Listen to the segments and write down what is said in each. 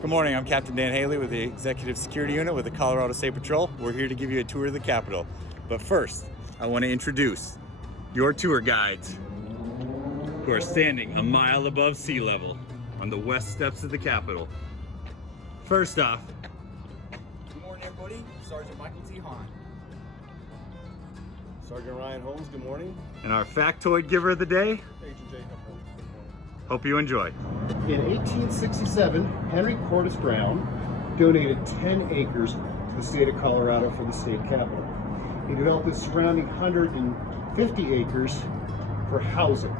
Good morning, I'm Captain Dan Haley with the Executive Security Unit with the Colorado State Patrol. We're here to give you a tour of the Capitol. But first, I want to introduce your tour guides who are standing a mile above sea level on the west steps of the Capitol. First off, good morning everybody, Sergeant Michael T. Hahn. Sergeant Ryan Holmes, good morning. And our factoid giver of the day, Agent J. Huffman. hope you enjoy. In 1867, Henry Cordes Brown donated 10 acres to the state of Colorado for the state capitol. He developed the surrounding 150 acres for housing.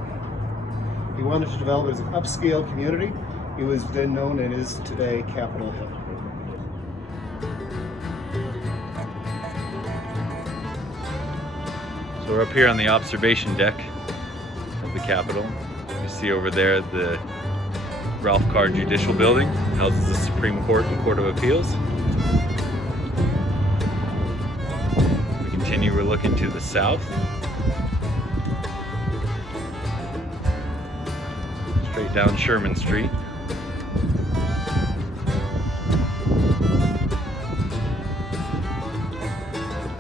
He wanted to develop it as an upscale community. It was then known and is today Capitol Hill. So we're up here on the observation deck of the Capitol. You see over there the Ralph Carr Judicial Building, houses the Supreme Court and Court of Appeals. We continue, we're looking to the south. Straight down Sherman Street.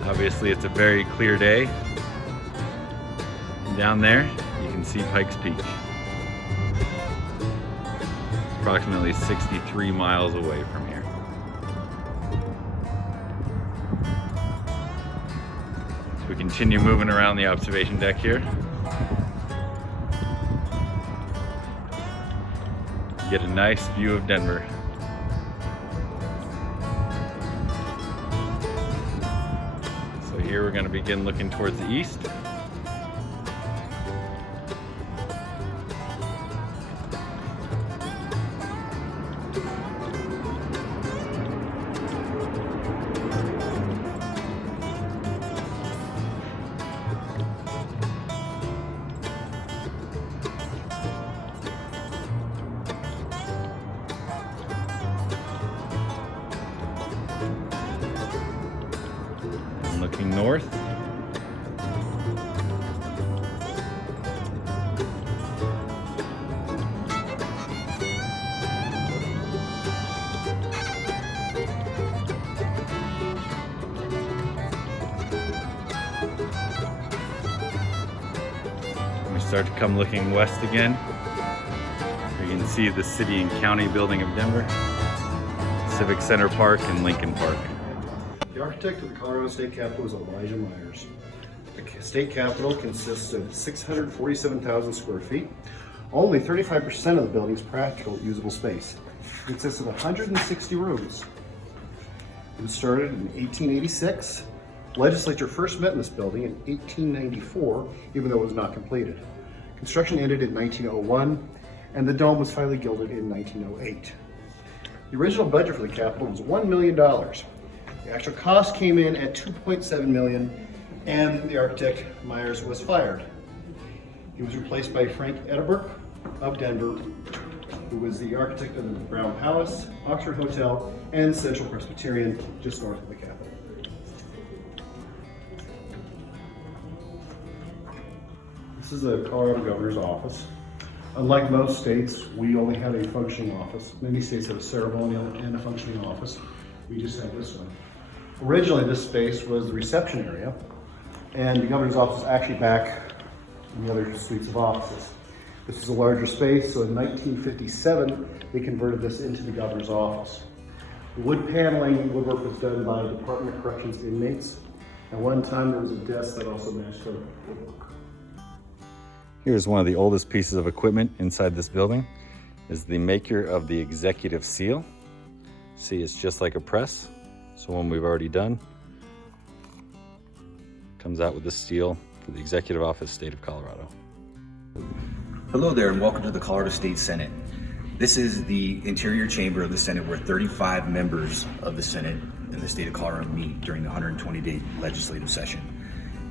Obviously it's a very clear day. Down there, you can see Pikes Peak. Approximately 63 miles away from here. So we continue moving around the observation deck here. Get a nice view of Denver. So here we're going to begin looking towards the east. Looking north. We start to come looking west again. You can see the City and County building of Denver, Civic Center Park, and Lincoln Park. The architect of the Colorado State Capitol is Elijah Myers. The state capitol consists of 647,000 square feet. Only 35% of the building's practical usable space. It consists of 160 rooms. It was started in 1886. Legislature first met in this building in 1894, even though it was not completed. Construction ended in 1901, and the dome was finally gilded in 1908. The original budget for the Capitol was $1 million. The actual cost came in at $2.7 million, and the architect Myers was fired. He was replaced by Frank Edinburgh of Denver, who was the architect of the Brown Palace, Oxford Hotel, and Central Presbyterian, just north of the Capitol. This is the Colorado Governor's office. Unlike most states, we only have a functioning office. Many states have a ceremonial and a functioning office. We just have this one. Originally, this space was the reception area, and the governor's office is actually back in the other suites of offices. This is a larger space, so in 1957, they converted this into the governor's office. The wood paneling, woodwork was done by the Department of Corrections inmates. At one time, there was a desk that also matched the woodwork. Here's one of the oldest pieces of equipment inside this building, is the maker of the executive seal. See, it's just like a press. So one we've already done. Comes out with the seal for the Executive Office, State of Colorado. Hello there and welcome to the Colorado State Senate. This is the interior chamber of the Senate where 35 members of the Senate in the state of Colorado meet during the 120-day legislative session.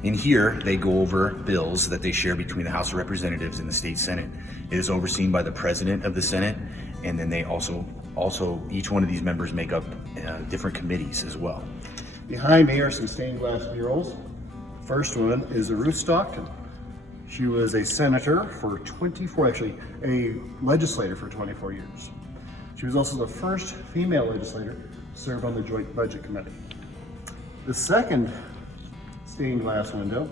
In here, they go over bills that they share between the House of Representatives and the State Senate. It is overseen by the President of the Senate, and then they also each one of these members make up different committees as well. Behind me are some stained glass murals. First one is Ruth Stockton. She was a senator for 24, actually a legislator for 24 years. She was also the first female legislator to serve on the Joint Budget Committee. The second stained glass window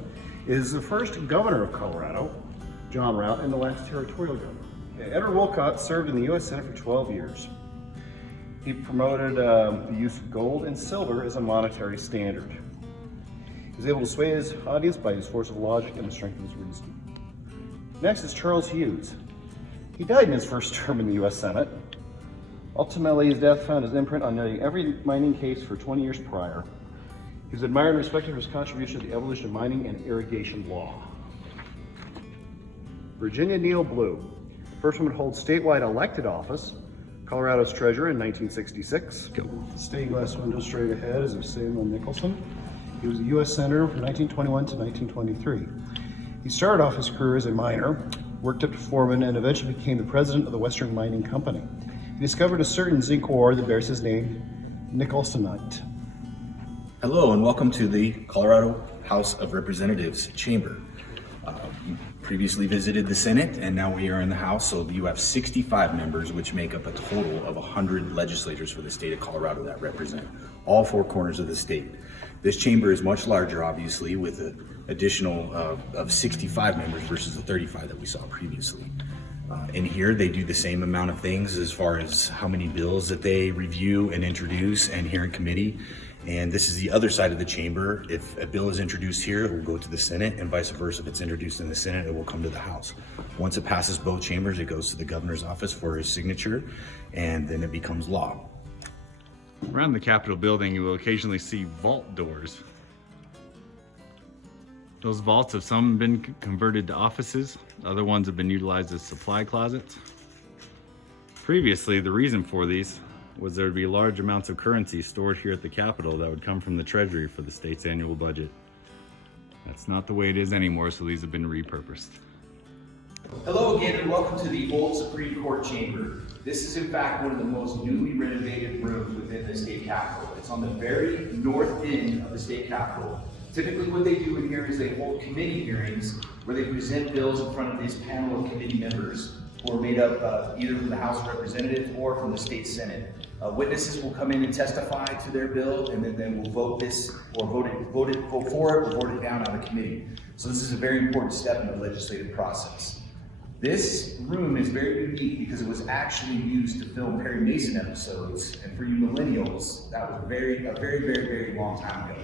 is the first governor of Colorado, John Rout, and the last territorial governor. Edward Wolcott served in the U.S. Senate for 12 years. He promoted the use of gold and silver as a monetary standard. He was able to sway his audience by his force of logic and the strength of his reason. Next is Charles Hughes. He died in his first term in the U.S. Senate. Ultimately, his death found his imprint on nearly every mining case for 20 years prior. He was admired and respected for his contribution to the evolution of mining and irrigation law. Virginia Neal Blue, first woman to hold statewide elected office, Colorado's treasurer in 1966. The stained glass window straight ahead is of Samuel Nicholson. He was a U.S. Senator from 1921 to 1923. He started off his career as a miner, worked up to foreman, and eventually became the president of the Western Mining Company. He discovered a certain zinc ore that bears his name, Nicholsonite. Hello and welcome to the Colorado House of Representatives chamber. We previously visited the Senate and now we are in the House, so you have 65 members, which make up a total of 100 legislators for the state of Colorado that represent all four corners of the state. This chamber is much larger, obviously, with an additional of 65 members versus the 35 that we saw previously. In here, they do the same amount of things as far as how many bills that they review and introduce and hear in committee. And this is the other side of the chamber. If a bill is introduced here, it will go to the Senate, and vice versa. If it's introduced in the Senate, it will come to the House. Once it passes both chambers, it goes to the governor's office for his signature, and then it becomes law. Around the Capitol building, you will occasionally see vault doors. Those vaults have some been converted to offices, other ones have been utilized as supply closets. Previously, the reason for these was there would be large amounts of currency stored here at the Capitol that would come from the Treasury for the state's annual budget. That's not the way it is anymore, so these have been repurposed. Hello again and welcome to the old Supreme Court chamber. This is in fact one of the most newly renovated rooms within the state capitol. It's on the very north end of the state capitol. Typically what they do in here is they hold committee hearings where they present bills in front of this panel of committee members who are made up either from the House of Representatives or from the state Senate. Witnesses will come in and testify to their bill, and then we'll vote this or vote for it or vote it down out of committee. So this is a very important step in the legislative process. This room is very unique because it was actually used to film Perry Mason episodes, and for you millennials, that was a very long time ago.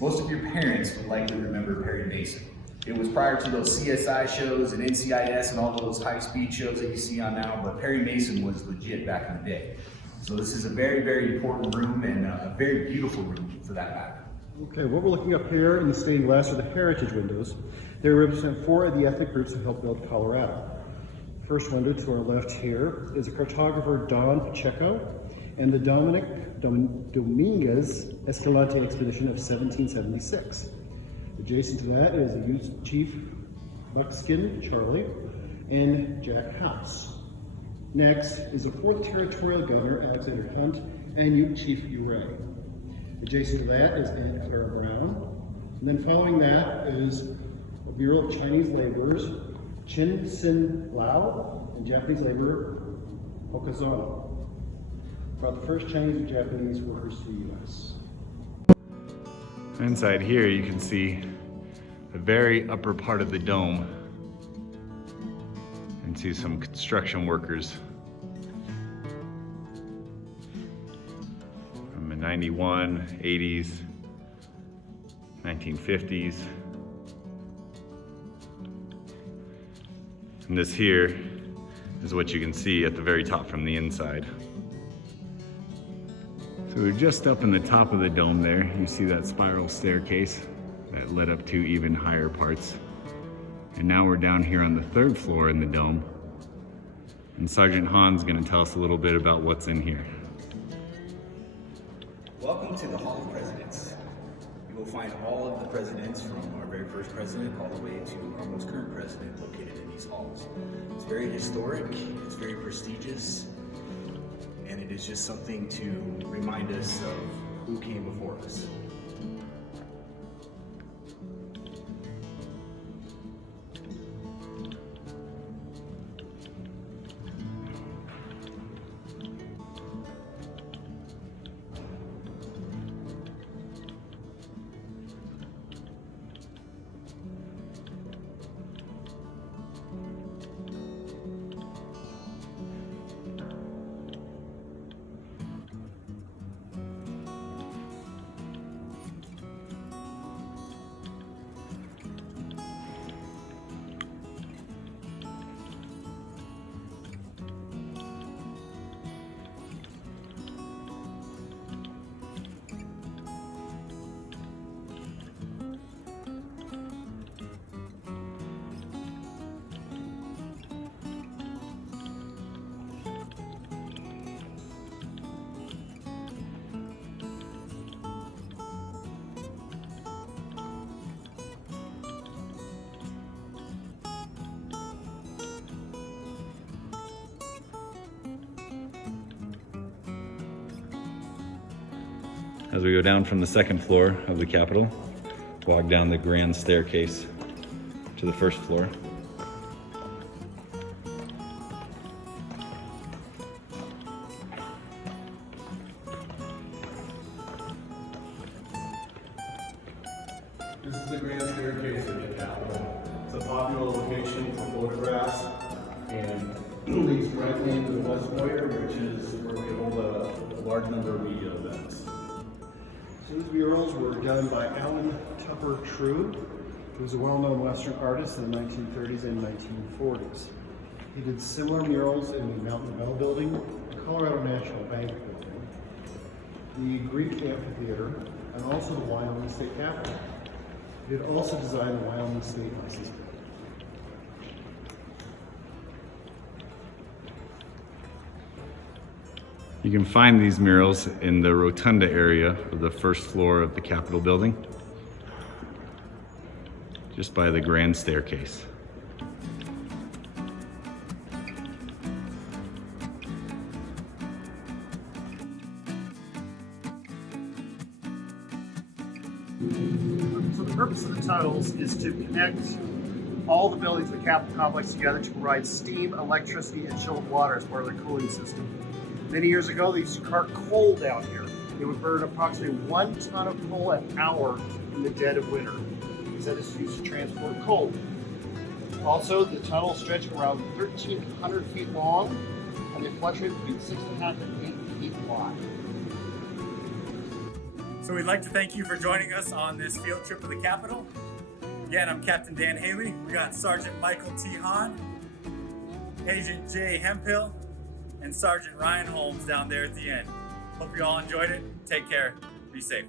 Most of your parents would likely remember Perry Mason. It was prior to those CSI shows and NCIS and all those high-speed shows that you see on now, but Perry Mason was legit back in the day. So this is a very important room and a very beautiful room for that matter. Okay, what we're looking up here in the stained glass are the heritage windows. They represent 4 of the ethnic groups that helped build Colorado. First window to our left here is a cartographer, Don Pacheco, and the Dominguez Escalante expedition of 1776. Adjacent to that is the Ute Chief Buckskin Charlie and Jack House. Next is the 4th Territorial Governor, Alexander Hunt, and Ute Chief Uray. Adjacent to that is Aunt Clara Brown. And then following that is a Bureau of Chinese Laborers, Chin Sin Lao, and Japanese laborer, Okazano. Brought the first Chinese and Japanese workers to the U.S. Inside here, you can see the very upper part of the dome and see some construction workers from the 91, 80s, 1950s. And this here is what you can see at the very top from the inside. So we're just up in the top of the dome there. You see that spiral staircase that led up to even higher parts. And now we're down here on the 3rd floor in the dome. And Sergeant Hahn's gonna tell us a little bit about what's in here. Welcome to the Hall of Presidents. You will find all of the presidents from our very first president all the way to our most current president located in these halls. It's very historic, it's very prestigious, and it is just something to remind us of who came before us. as we go down from the second floor of the Capitol, walk down the grand staircase to the first floor. This is the grand staircase of the Capitol. It's a popular location for photographs and leads directly into the West Foyer, which is where we hold a large number of media events. So these murals were done by Alan Tupper True, who was a well-known Western artist in the 1930s and 1940s. He did similar murals in the Mountain Bell Building, the Colorado National Bank Building, the Greek Amphitheater, and also the Wyoming State Capitol. He did also design the Wyoming State License Plate. You can find these murals in the rotunda area of the first floor of the Capitol building, just by the grand staircase. So the purpose of the tunnels is to connect all the buildings of the Capitol complex together to provide steam, electricity, and chilled water as part of their cooling system. Many years ago, they used to cart coal down here. They would burn approximately 1 ton of coal an hour in the dead of winter. That is used to transport coal. Also, the tunnels stretch around 1,300 feet long, and they fluctuate between 6.5 and 8 feet wide. So we'd like to thank you for joining us on this field trip to the Capitol. Again, I'm Captain Dan Haley. We got Sergeant Michael T. Hahn, Agent Jay Hemphill, and Sergeant Ryan Holmes down there at the end. Hope you all enjoyed it. Take care. Be safe.